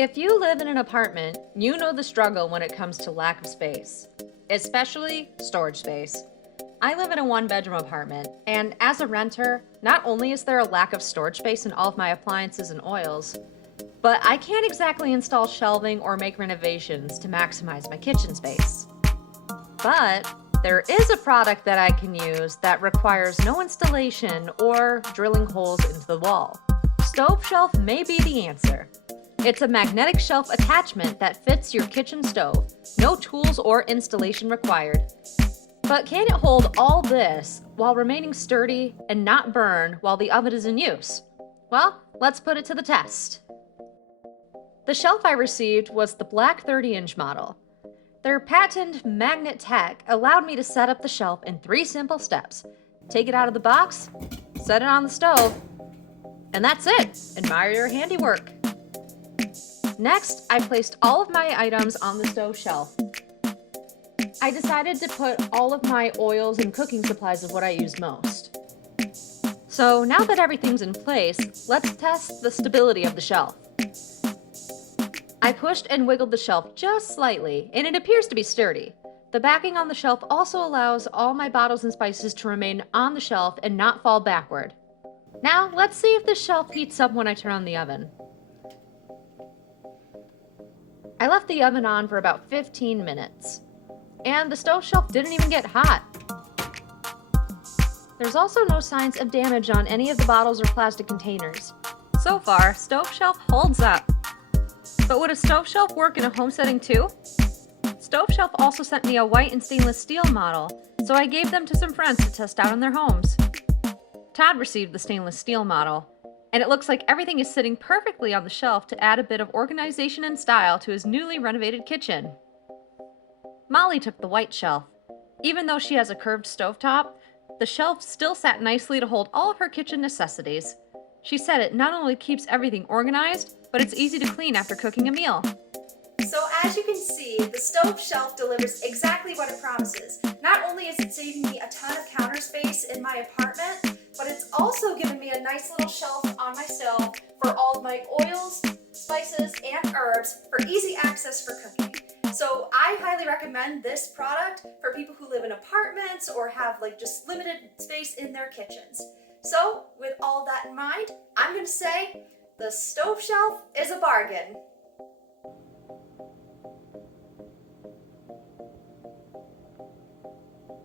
If you live in an apartment, you know the struggle when it comes to lack of space, especially storage space. I live in a one-bedroom apartment, and as a renter, not only is there a lack of storage space in all of my appliances and oils, but I can't exactly install shelving or make renovations to maximize my kitchen space. But there is a product that I can use that requires no installation or drilling holes into the wall. Stove shelf may be the answer. It's a magnetic shelf attachment that fits your kitchen stove. No tools or installation required. But can it hold all this while remaining sturdy and not burn while the oven is in use? Well, let's put it to the test. The shelf I received was the black 30-inch model. Their patented magnet tech allowed me to set up the shelf in 3 simple steps. Take it out of the box, set it on the stove, and that's it. Admire your handiwork. Next, I placed all of my items on the stove shelf. I decided to put all of my oils and cooking supplies of what I use most. So now that everything's in place, let's test the stability of the shelf. I pushed and wiggled the shelf just slightly, and it appears to be sturdy. The backing on the shelf also allows all my bottles and spices to remain on the shelf and not fall backward. Now, let's see if this shelf heats up when I turn on the oven. I left the oven on for about 15 minutes, and the stove shelf didn't even get hot. There's also no signs of damage on any of the bottles or plastic containers. So far, stove shelf holds up. But would a stove shelf work in a home setting too? Stove shelf also sent me a white and stainless steel model, so I gave them to some friends to test out in their homes. Todd received the stainless steel model, and it looks like everything is sitting perfectly on the shelf to add a bit of organization and style to his newly renovated kitchen. Molly took the white shelf. Even though she has a curved stovetop, the shelf still sat nicely to hold all of her kitchen necessities. She said it not only keeps everything organized, but it's easy to clean after cooking a meal. So as you can see, the stove shelf delivers exactly what it promises. Not only is it saving me a ton of counter space in my apartment, but it's also giving me a nice little shelf on my stove for all of my oils, spices, and herbs for easy access for cooking. So I highly recommend this product for people who live in apartments or have just limited space in their kitchens. So with all that in mind, I'm going to say the stove shelf is a bargain.